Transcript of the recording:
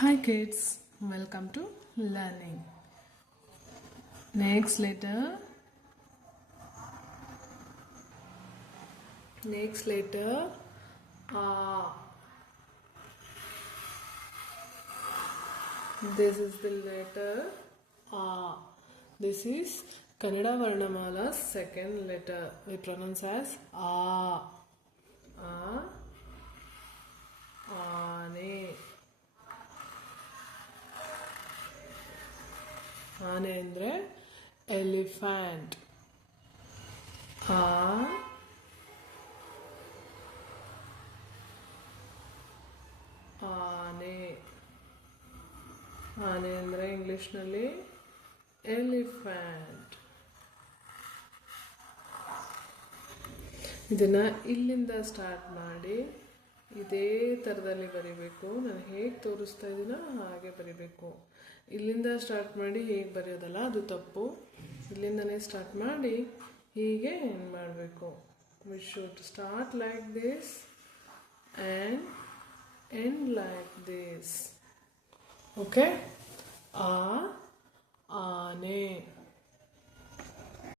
Hi kids, welcome to learning. Next letter A. This is the letter A. This is Kannada Varnamala's second letter. We pronounce as A. A. Aane. ಆನೆ ಅಂದರೆ elephant. ಆನೆ ಆನೆ ಅಂದರೆ ಇಂಗ್ಲೀಷ್ನಲ್ಲಿ elephant. ಇದನ್ನು ಇಲ್ಲಿಂದ start ಮಾಡಿ ಇದೇ ಥರದಲ್ಲಿ ಬರಿಬೇಕು. ನಾನು ಹೇಗೆ ತೋರಿಸ್ತಾ ಇದ್ದೀನೋ ಹಾಗೆ ಬರಿಬೇಕು. ಇಲ್ಲಿಂದ ಸ್ಟಾರ್ಟ್ ಮಾಡಿ ಹೇಗೆ ಬರೆಯೋದಲ್ಲ, ಅದು ತಪ್ಪು. ಇಲ್ಲಿಂದನೇ ಸ್ಟಾರ್ಟ್ ಮಾಡಿ ಹೀಗೆ ಏನು ಮಾಡಬೇಕು. We should start like this and end like this. Okay. ಆನೆ